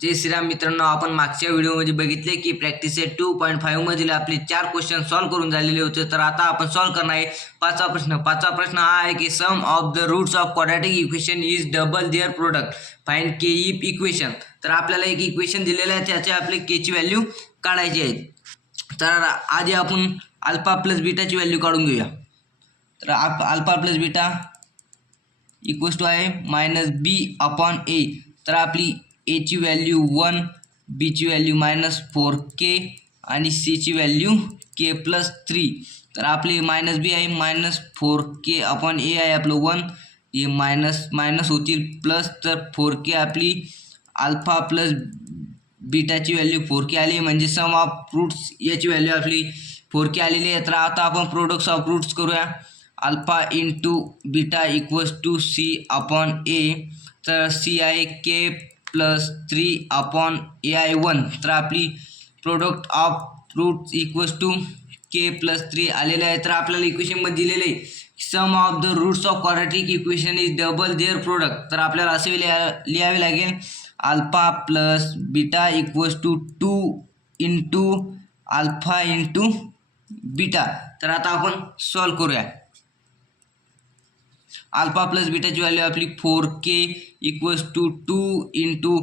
जय श्रीराम मित्रांनो, आपण मागच्या व्हिडिओमध्ये बघितले की प्रॅक्टिस सेट 2.5 मधील आपले 4 क्वेश्चन सॉल्व्ह करून झालेले होते। तर आता आपण सॉल्व्ह करणार आहे पाचवा प्रश्न हा आहे की sum of the roots of quadratic equation is double their product, find K if equation. तर आपल्याला एक इक्वेशन दिलेलं आहे, त्याचे आपले के ची व्हॅल्यू काढायची आहे। तर आधी आपण अल्फा प्लस बीटाची व्हॅल्यू काढून घेऊया। तर alpha plus beta equals to आहे मायनस बी अपॉन ए। तर आपली ए ची व्हॅल्यू 1, बी ची व्हॅल्यू -4k आणि सी ची व्हॅल्यू k + 3। तर आपली मायनस बी आहे -4k अपॉन ए आहे आपलं 1, हे मायनस होतील प्लस, तर 4k आपली अल्फा प्लस बीटाची व्हॅल्यू 4k आली, म्हणजे सम ऑफ रूट्स याची व्हॅल्यू आपली 4k आलेली आहे। तर आता आपण प्रोडक्ट्स ऑफ रूट्स करूया। Alpha into beta equals to C upon A. तर सी आहे k + 3 अपॉन ए आहे 1। तर आपली product of roots equals to k + 3 आलेले आहे। तर आपल्याला इक्वेशनमध्ये दिलेले sum of the roots of quadratic equation is double their product. तर आपल्याला असे लिहावे लागेल alpha plus beta equals to 2 into alpha into beta. तर आता आपण सॉल्व करूया। अल्फा प्लस बीटाची व्हॅल्यू आपली 4k equals to 2 into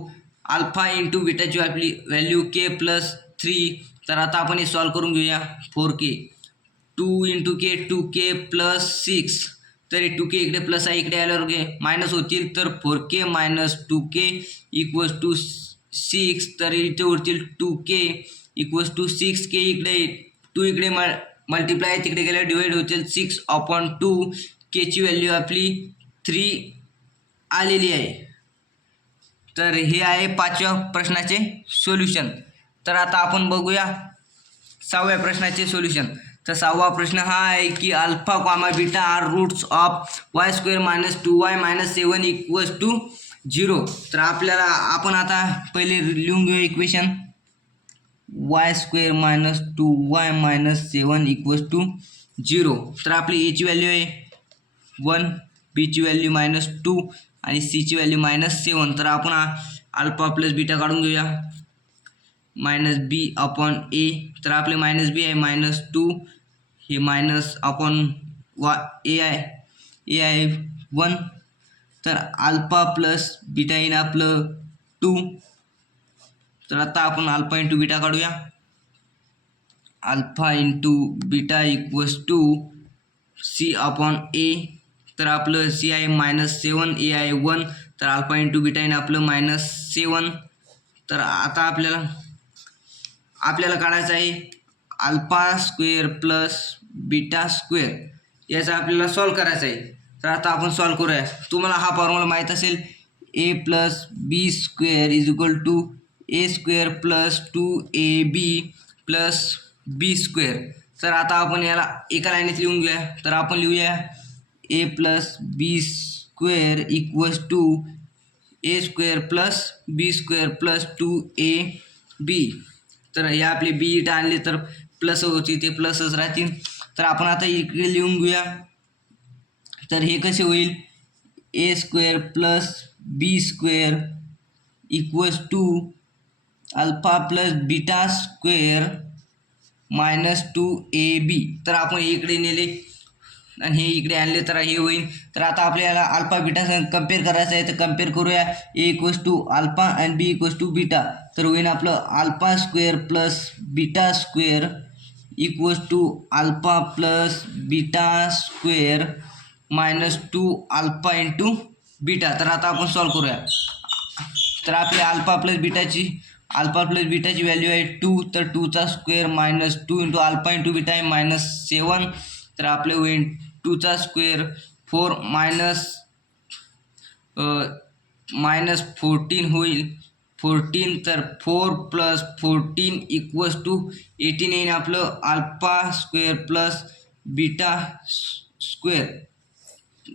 alpha into बीटाची आपली व्हॅल्यू k + 3। तर आता आपण हे सॉल्व करून घेऊया। 4k 2 into k 2k + 6। तर 2k इकडे प्लस आहे, इकडे आल्यावर मायनस होतील, तर 4k - 2k इक्वल्स टू 6। तर इथे उरतील 2k इक्वल्स टू 6k, इकडे 2 इकडे मल्टिप्लाय तिकडे गेल्यावर डिवाइड होतील 6 अपॉन 2। के ची व्हॅल्यू आपली 3 आलेली आहे। तर हे आहे पाचव्या प्रश्नाचे सोल्युशन। तर आता आपण बघूया 6व्या प्रश्नाचे सोल्युशन। तर 6वा प्रश्न हा आहे की alpha comma beta are roots of y² - 2y - 7 equals to 0। तर आपण आता पहिले लिहून घेऊया equation y² - 2y - 7 equals to 0। तर आपली ए ची व्हॅल्यू आहे 1, बी ची व्हॅल्यू -2 आणि सी ची व्हॅल्यू -7। तर आपण अल्फा प्लस बीटा काढून घेऊया -b अपॉन ए। तर आपले -b आहे -2, हे मायनस अपॉन ए आहे 1। तर अल्फा प्लस बीटा येईन आपलं 2। तर आता आपण अल्फा इंटू बीटा काढूया। Alpha into beta equals to C upon A. तर आपलं सी आहे -7, ए आहे 1। तर अल्फा इंटू बीटा येईन आपलं -7। तर आता आपल्याला काढायचं आहे alpha square plus beta square, याचा आपल्याला सॉल्व करायचं आहे। तर आता आपण सॉल्व करूया। तुम्हाला हा फॉर्म्युला माहीत असेल, a + b² is equal to a² + 2ab + b²। तर आता आपण याला एका लाईनीत लिहून घेऊया। तर आपण लिहूया a + b² equals to a² + b² + 2ab। तर हे आपले बी इथं आणले तर प्लस होती, ते प्लसच राहतील। तर आपण आता इकडे लिहून घेऊया। तर हे कसे होईल a² + b² equals to alpha plus beta - 2ab। तर आपण इकडे नेले आणि हे इकडे आणले तर हे होईल। तर आता आपल्याला अल्फा बीटा कम्पेअर करायचं आहे। तर कम्पेअर करूया a इक्वल्स टू अल्फा आणि b इक्वल्स टू बीटा। तर होईल आपलं alpha + beta equals to alpha plus beta - 2 alpha into beta. तर आता आपण सॉल्व करूया। तर आपली अल्फा प्लस बीटाची व्हॅल्यू आहे 2। तर 2चा square -2 into alpha into beta आहे -7। तर आपले होईल 2चा स्क्वेअर 4 -14 होईल 14। तर 4 + 14 इक्वल्स टू 18 येईल आपलं अल्फा² प्लस बीटा²।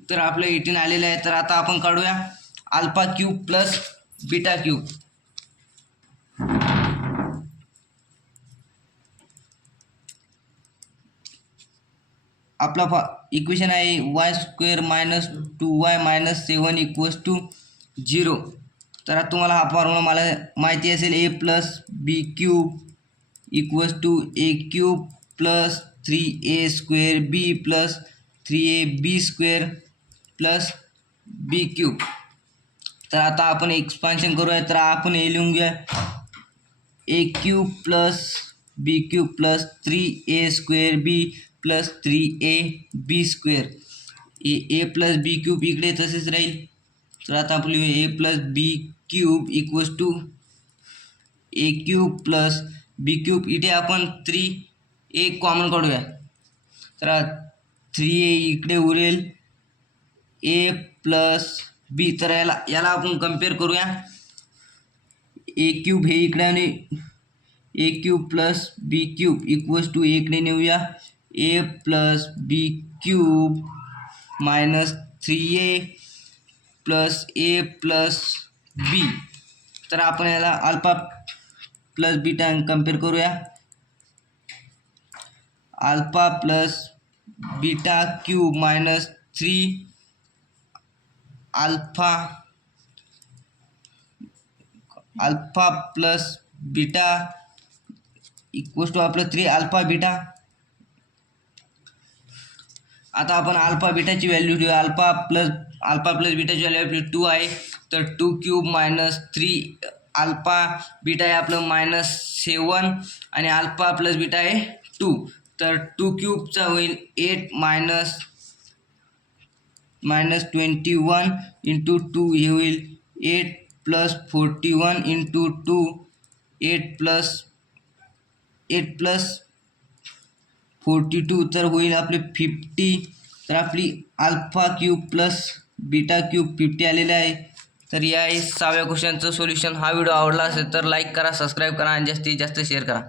तर आपलं 18 आलेलं आहे। तर आता आपण काढूया α³ प्लस β³। आपला इक्वेशन आहे y² - 2y - 7 इक्वल्स टू 0। तर आता तुम्हाला हा फॉर्म्युला मला माहिती असेल, A plus B cube equals to A cube plus 3a² B plus 3ab² plus B cube. तर आता आपण एक्सपान्शन करूया. तर आपण हे लिहून घ्या, A cube plus B cube plus 3a² B plus 3ab². A plus B cube इकडे तसेच राहील. तर आता आपण लिहूया A plus B cube equals to A cube plus B cube. इथे आपण 3a कॉमन काढूया. तर 3a इकडे उरेल ए प्लस बी. तर याला आपण कम्पेअर करूया. ए क्यूब हे इकडे आणि a cube plus B cube equals to इकडे नेऊया a plus B cube minus 3a plus a plus b. तर आपण याला अल्फा प्लस बीटा कम्पेअर करूया. Alpha plus beta cube minus 3 alpha plus beta equals to आपलं 3 alpha beta. आता आपण alpha बीटाची व्हॅल्यू ठेवूया. अल्फा प्लस बीटाची व्हॅल्यू आपली 2 आहे. तर 2 क्यूब मायनस 3 अल्फा बीटा आहे आपलं -7 आणि अल्फा प्लस बीटा आहे 2. तर 2 क्यूबचा होईल 8 मायनस 21 इंटू 2 हे होईल 8 प्लस 41 इंटू 2 8 प्लस 42 तर होईल आपले 50. तर आपली alpha cube plus beta cube 50 आलेले आहे. तर या 6व्या क्वेश्चनचं सोल्युशन. हा व्हिडिओ आवडला असेल तर लाईक करा, सबस्क्राईब करा आणि जास्तीत जास्त शेअर करा.